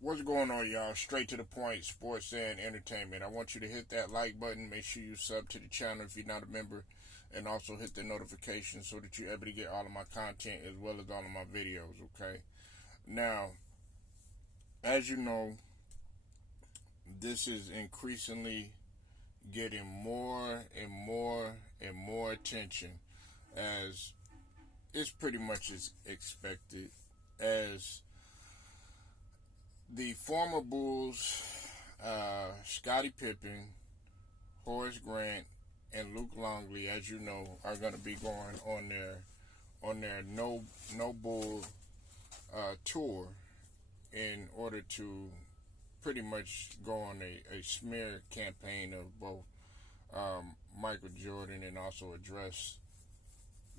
What's going on, y'all? Straight to the point, sports and entertainment. I want you to hit that like button. Make sure you sub to the channel if you're not a member, and also hit the notification so that you're able to get all of my content as well as all of my videos, okay? Now, as you know, this is increasingly getting more and more and more attention, as it's pretty much as expected, as the former Bulls, Scottie Pippen, Horace Grant, and Luke Longley, as you know, are going to be going on their no bull tour in order to pretty much go on a smear campaign of both Michael Jordan and also address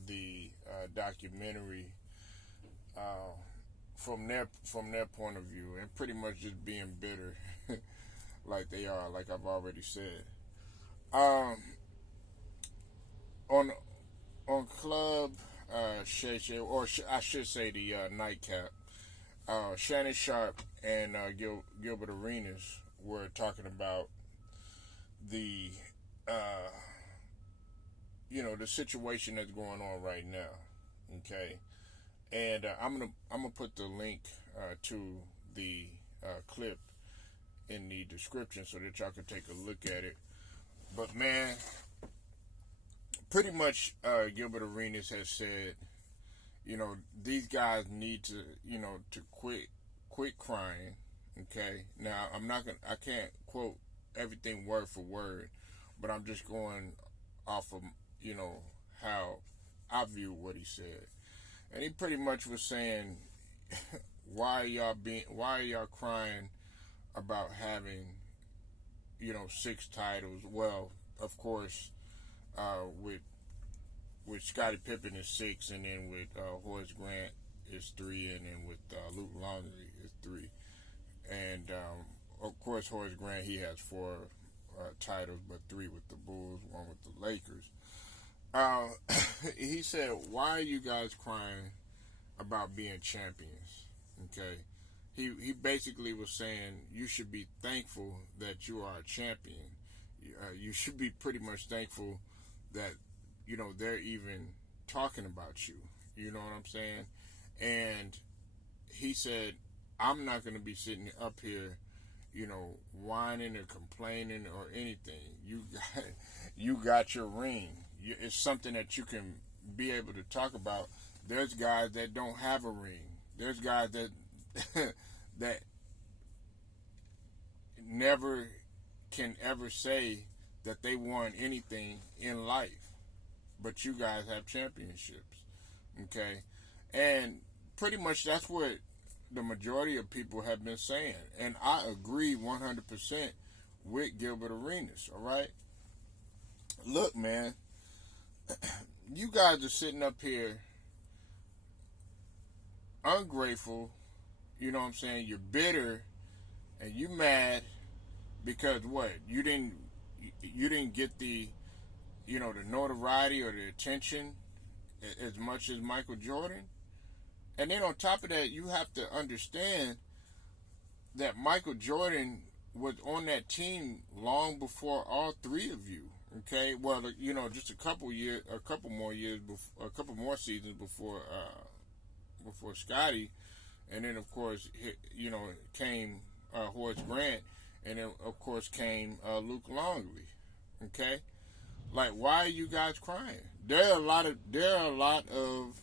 the documentary uh, from their point of view, and pretty much just being bitter like they are, like I've already said. Um, on Club I should say the nightcap. Shannon Sharp and Gilbert Arenas were talking about the uh, the situation that's going on right now. Okay, and I'm gonna put the link to the clip in the description so that y'all can take a look at it. But man, pretty much Gilbert Arenas has said, these guys need to, to quit crying. Okay, now I can't quote everything word for word, but I'm just going off of, how I view what he said. And he pretty much was saying, why are y'all crying about having, 6 titles? Well, of course, with Scottie Pippen is 6, and then with Horace Grant is 3, and then with Luke Longley is 3. And of course, Horace Grant, he has 4 titles, but 3 with the Bulls, 1 with the Lakers. He said, "Why are you guys crying about being champions?" Okay, he basically was saying you should be thankful that you are a champion. You should be pretty much thankful that they're even talking about you. You know what I'm saying? And he said, "I'm not going to be sitting up here, whining or complaining or anything. You got your ring. It's something that you can be able to talk about. There's guys that don't have a ring. There's guys that that never can ever say that they won anything in life, but you guys have championships." Okay, and pretty much that's what the majority of people have been saying, and I agree 100% with Gilbert Arenas. All right, look, man, you guys are sitting up here ungrateful. You know what I'm saying? You're bitter and you mad because what? You didn't get the the notoriety or the attention as much as Michael Jordan. And then on top of that, you have to understand that Michael Jordan was on that team long before all 3 of you. Okay, well, just a couple more years, before, a couple more seasons before Scottie, and then of course, came Horace Grant, and then of course came Luke Longley. Okay, like, why are you guys crying? There are a lot of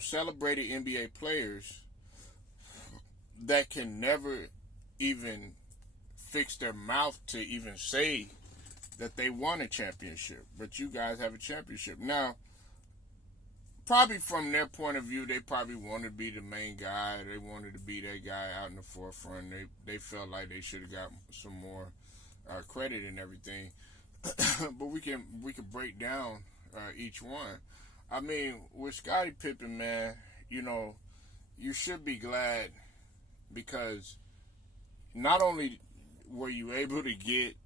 celebrated NBA players that can never even fix their mouth to even say that they won a championship, but you guys have a championship. Now, probably from their point of view, they probably wanted to be the main guy. They wanted to be that guy out in the forefront. They felt like they should have got some more credit and everything. But we can break down each one. I mean, with Scottie Pippen, man, you should be glad, because not only were you able to get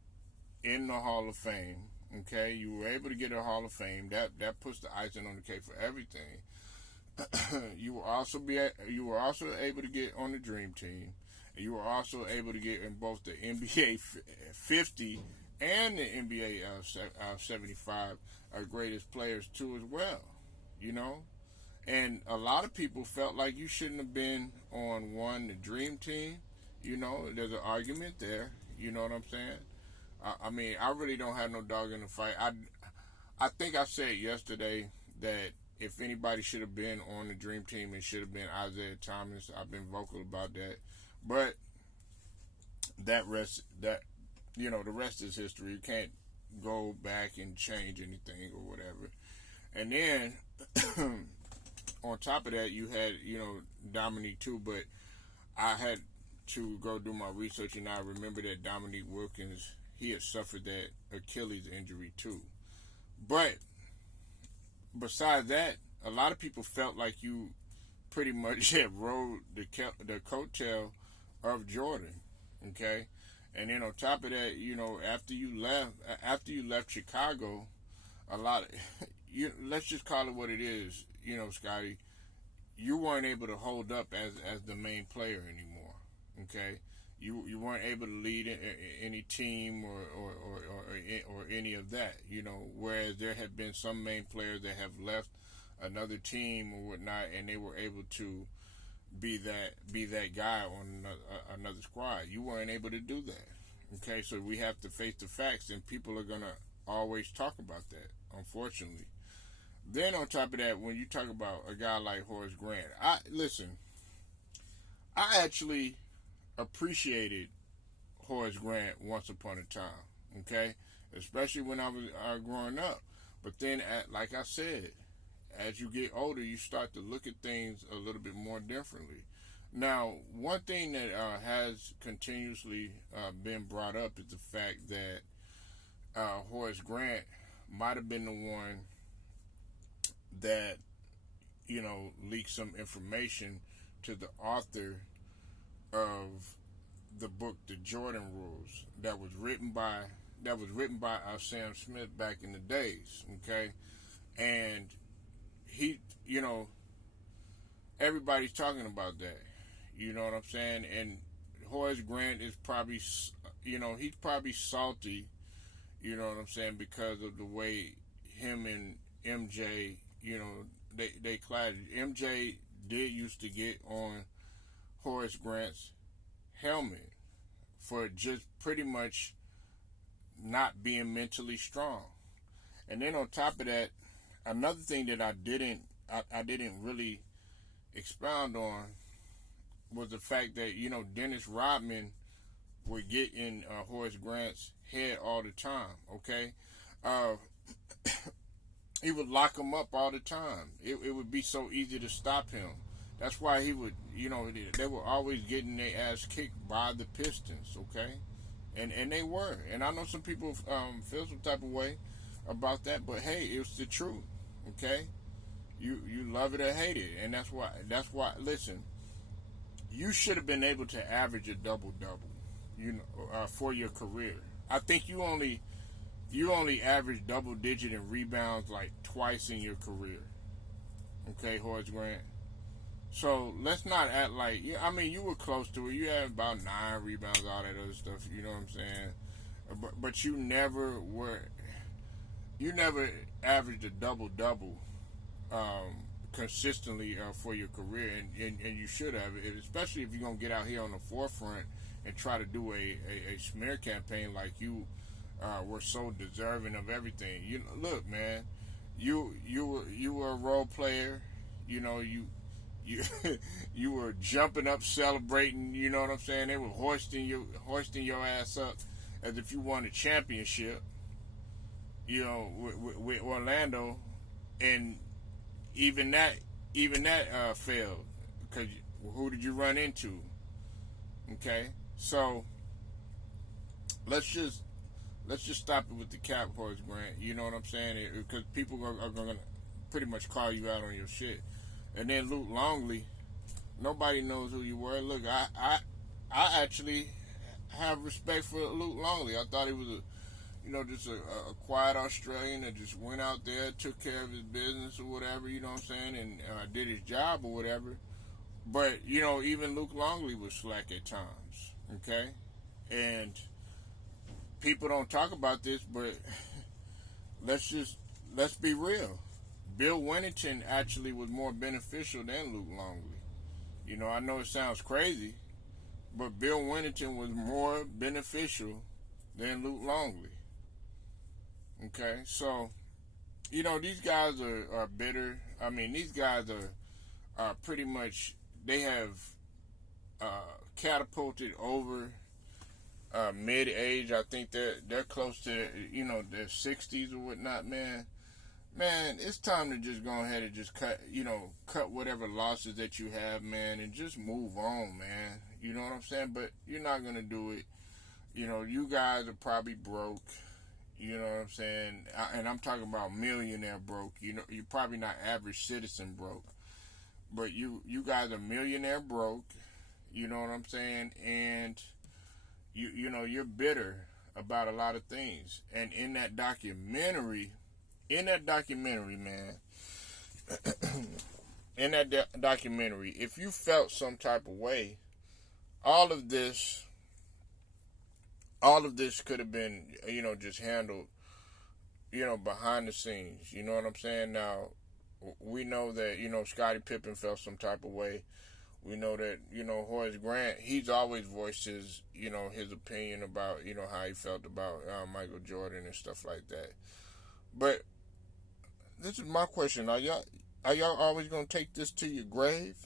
in the Hall of Fame, okay, you were able to get a Hall of Fame. That puts the icing on the cake for everything. you were also able to get on the Dream Team. You were also able to get in both the NBA 50 and the NBA 75 greatest players too as well. You know, and a lot of people felt like you shouldn't have been on the Dream Team. You know, there's an argument there. You know what I'm saying? I mean, I really don't have no dog in the fight. I think I said yesterday that if anybody should have been on the Dream Team, it should have been Isaiah Thomas. I've been vocal about that, but the rest is history. You can't go back and change anything or whatever. And then on top of that, you had Dominique too, but I had to go do my research, and I remember that Dominique Wilkins, he had suffered that Achilles injury too. But besides that, a lot of people felt like you pretty much had rode the coattail of Jordan, okay? And then on top of that, after you left Chicago, a lot of let's just call it what it is, Scottie, you weren't able to hold up as the main player anymore, okay? You weren't able to lead any team or any of that, whereas there have been some main players that have left another team or whatnot, and they were able to be that guy on another squad. You weren't able to do that, okay? So we have to face the facts, and people are gonna always talk about that, unfortunately. Then on top of that, when you talk about a guy like Horace Grant, I actually appreciated Horace Grant once upon a time, okay? Especially when I was growing up. But then, like I said, as you get older, you start to look at things a little bit more differently. Now, one thing that has continuously been brought up is the fact that Horace Grant might have been the one that, leaked some information to the author of the book The Jordan Rules that was written by Sam Smith back in the days, okay? And he, everybody's talking about that, you know what I'm saying? And Horace Grant is probably, he's probably salty, you know what I'm saying, because of the way him and MJ, they clashed. MJ did used to get on Horace Grant's helmet for just pretty much not being mentally strong. And then on top of that, another thing that I didn't really expound on was the fact that, Dennis Rodman would get in Horace Grant's head all the time, okay? He would lock him up all the time. It would be so easy to stop him. That's why he would, they were always getting their ass kicked by the Pistons, okay? And they were. And I know some people feel some type of way about that, but hey, it's the truth, okay? You love it or hate it, and that's why. Listen, you should have been able to average a double-double, for your career. I think you only averaged double-digit in rebounds like twice in your career, okay, Horace Grant. So let's not act like, you were close to it. You had about 9 rebounds, all that other stuff. You know what I'm saying? But you never averaged a double-double consistently for your career, and you should have, especially if you're going to get out here on the forefront and try to do a smear campaign like you were so deserving of everything. Look, man, you were a role player. You were jumping up, celebrating. You know what I'm saying? They were hoisting your ass up as if you won a championship. With Orlando, and even that failed, because who did you run into? Okay, so let's just stop it with the cap, Horace Grant. You know what I'm saying? Because people are going to pretty much call you out on your shit. And then Luke Longley, nobody knows who you were. Look, I actually have respect for Luke Longley. I thought he was just a quiet Australian that just went out there, took care of his business or whatever, you know what I'm saying, and did his job or whatever. But, even Luke Longley was slack at times, okay? And people don't talk about this, but let's be real. Bill Winnington actually was more beneficial than Luke Longley. I know it sounds crazy, but Bill Winnington was more beneficial than Luke Longley. Okay, so, these guys are bitter. I mean, these guys are pretty much, they have catapulted over mid-age. I think they're close to, their 60s or whatnot, man. Man, it's time to just go ahead and just cut whatever losses that you have, man, and just move on, man. You know what I'm saying? But you're not going to do it. You guys are probably broke. You know what I'm saying? And I'm talking about millionaire broke. You're probably not average citizen broke. But you guys are millionaire broke. You know what I'm saying? And, you're bitter about a lot of things. And in that documentary, man, in that documentary, if you felt some type of way, all of this could have been, just handled, behind the scenes. You know what I'm saying? Now, we know that, Scottie Pippen felt some type of way. We know that, Horace Grant, he's always voiced his, his opinion about, how he felt about Michael Jordan and stuff like that. But this is my question. Are y'all always going to take this to your grave?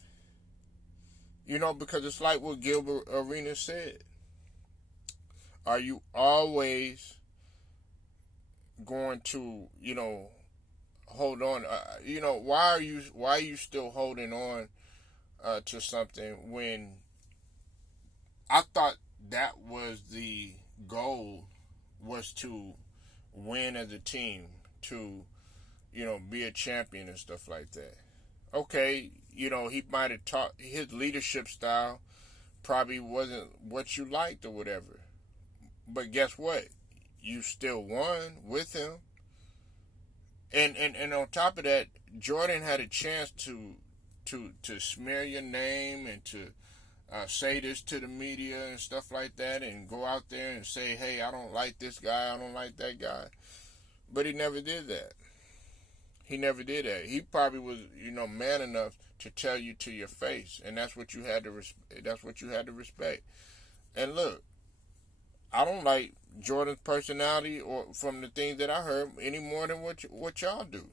Because it's like what Gilbert Arenas said. Are you always going to, hold on? Why are you still holding on to something when I thought that was the goal, was to win as a team, to, be a champion and stuff like that. Okay, he might have taught, his leadership style probably wasn't what you liked or whatever. But guess what? You still won with him. And on top of that, Jordan had a chance to smear your name and to say this to the media and stuff like that, and go out there and say, hey, I don't like this guy, I don't like that guy. But he never did that. He probably was, man enough to tell you to your face, and that's what you had to respect. And look, I don't like Jordan's personality, or from the things that I heard, any more than what y'all do.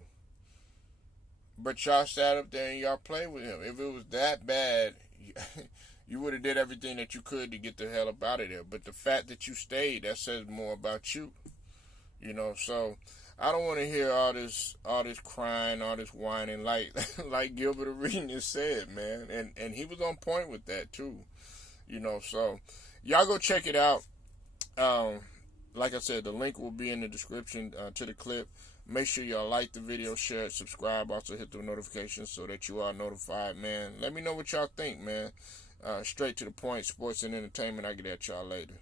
But y'all sat up there and y'all played with him. If it was that bad, you would have did everything that you could to get the hell up out of there. But the fact that you stayed, that says more about you. So I don't want to hear all this crying, all this whining, like Gilbert Arenas said, man. And he was on point with that too. So y'all go check it out. Like I said, the link will be in the description to the clip. Make sure y'all like the video, share it, subscribe, also hit the notifications so that you are notified, man. Let me know what y'all think, man. Straight to the point, sports and entertainment. I'll get at y'all later.